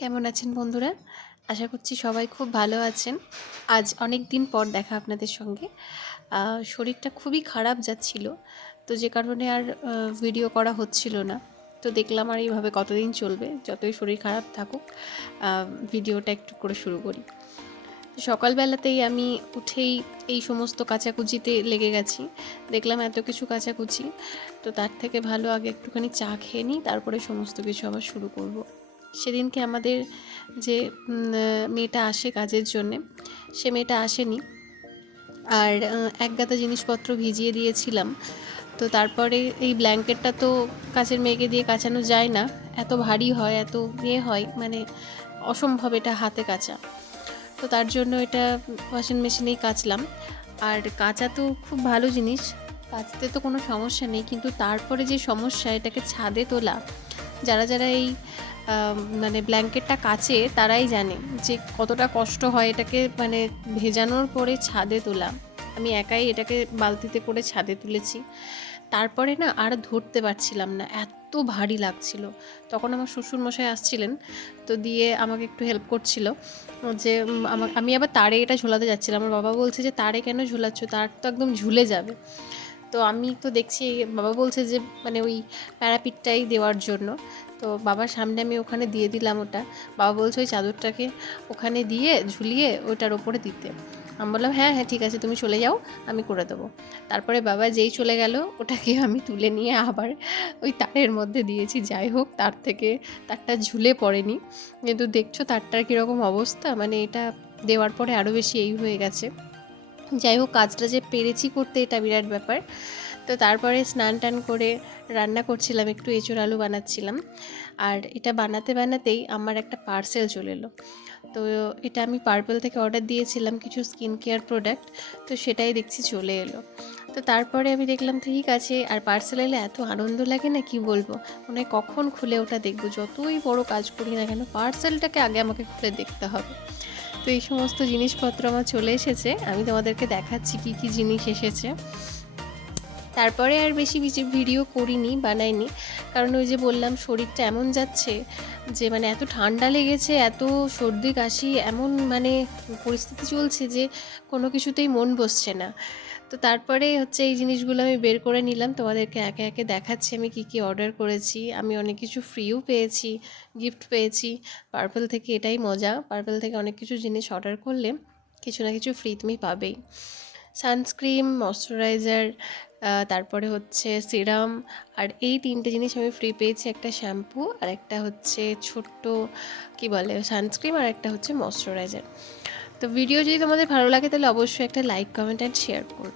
কেমন আছেন বন্ধুরা? আশা করছি সবাই খুব ভালো আছেন। আজ অনেক দিন পর দেখা আপনাদের সঙ্গে। শরীরটা খুবই খারাপ যাচ্ছিল, তো যে কারণে আর ভিডিও করা হচ্ছিল না। তো দেখলাম আর এইভাবে কতদিন চলবে, যতই শরীর খারাপ থাকুক ভিডিওটা একটু করে শুরু করি। সকালবেলাতেই আমি উঠেই এই সমস্ত কাচাকুচিতে লেগে গেছি। দেখলাম এত কিছু কাচাকুচি, তো তার থেকে ভালো আগে একটুখানি চা খেয়ে নিই, তারপরে সমস্ত কিছু আবার শুরু করব। সেদিনকে আমাদের যে মেয়েটা আসে কাজের জন্যে, সে মেয়েটা আসেনি। আর এক গাদা জিনিসপত্র ভিজিয়ে দিয়েছিলাম। তো তারপরে এই ব্ল্যাঙ্কেটটা তো কাচের মেয়েকে দিয়ে কাচানো যায় না, এত ভারী হয়, এত হয়, মানে অসম্ভব এটা হাতে কাচা। তো তার জন্য এটা ওয়াশিং মেশিনেই কাচলাম। আর কাচা তো খুব ভালো জিনিস, কাচতে তো কোনো সমস্যা নেই, কিন্তু তারপরে যে সমস্যা এটাকে ছাদে তোলা। যারা যারা এই মানে ব্ল্যাঙ্কেটটা কাচে তারাই জানে যে কতটা কষ্ট হয় এটাকে মানে ভেজানোর পরে ছাদে তোলা। আমি একাই এটাকে বালতিতে করে ছাদে তুলেছি। তারপরে না আর ধরতে পারছিলাম না, এত ভারী লাগছিল। তখন আমার শ্বশুরমশাই আসছিলেন, তো দিয়ে আমাকে একটু হেল্প করছিল যে আমি আবার তারে এটা ঝোলাতে যাচ্ছিলাম। আমার বাবা বলছে যে তারে কেন ঝোলাচ্ছ, তার তো একদম ঝুলে যাবে। তো আমি তো দেখছি বাবা বলছে যে মানে ওই প্যারাপিটটাই দেওয়ার জন্য। তো বাবার সামনে আমি ওখানে দিয়ে দিলাম ওটা। বাবা বলছে ওই চাদরটাকে ওখানে দিয়ে ঝুলিয়ে ওটার ওপরে দিতে। আমি বললাম হ্যাঁ হ্যাঁ ঠিক আছে, তুমি চলে যাও, আমি করে দেবো। তারপরে বাবা যেই চলে গেল, ওটাকে আমি তুলে নিয়ে আবার ওই তারের মধ্যে দিয়েছি। যাই হোক, তার থেকে তারটা ঝুলে পড়েনি, কিন্তু দেখছো তারটার কীরকম অবস্থা, মানে এটা দেওয়ার পরে আরও বেশি এই হয়ে গেছে। যাই হোক, কাজটা যে পেরেছি করতে এটা বিরাট ব্যাপার। তো তারপরে স্নান টান করে রান্না করছিলাম, একটু এঁচোড় আলু বানাচ্ছিলাম। আর এটা বানাতে বানাতেই আমার একটা পার্সেল চলে এলো। তো এটা আমি পার্পল থেকে অর্ডার দিয়েছিলাম কিছু স্কিন কেয়ার প্রোডাক্ট, তো সেটাই দেখছি চলে এলো। তো তারপরে আমি দেখলাম ঠিক আছে, আর পার্সেল এলে এত আনন্দ লাগে না, কি বলবো, মানে কখন খুলে ওটা দেখবো। যতই বড় কাজ করি না কেন, পার্সেলটাকে আগে আমাকে খুলে দেখতে হবে। তো এই সমস্ত জিনিসপত্র আমার চলে এসেছে, আমি তোমাদেরকে দেখাচ্ছি কি কি জিনিস এসেছে। তারপরে আর বেশি ভিডিও করিনি, বানাইনি, কারণ ওই যে বললাম শরীরটা এমন যাচ্ছে যে মানে এত ঠান্ডা লেগেছে, এত সর্দি কাশি, এমন মানে পরিস্থিতি চলছে যে কোনো কিছুতেই মন বসছে না। তো তারপরে হচ্ছে এই জিনিসগুলো আমি বের করে নিলাম, তোমাদেরকে একে একে দেখাচ্ছি আমি কি কি অর্ডার করেছি। আমি অনেক কিছু ফ্রিও পেয়েছি, গিফট পেয়েছি পার্পল থেকে। এটাই মজা, পার্পল থেকে অনেক কিছু জিনিস অর্ডার করলে কিছু না কিছু ফ্রি তুমি পাবেই। সানস্ক্রিন, ময়শ্চারাইজার, তারপরে হচ্ছে সিরাম, আর এই তিনটে জিনিস আমি ফ্রি পেয়েছি। একটা শ্যাম্পু, আর একটা হচ্ছে ছোট্ট কি বলে সানস্ক্রিন, আর একটা হচ্ছে ময়শ্চারাইজার। তো ভিডিও যদি তোমাদের ভালো লাগে তাহলে অবশ্যই একটা লাইক, কমেন্ট অ্যান্ড শেয়ার করো।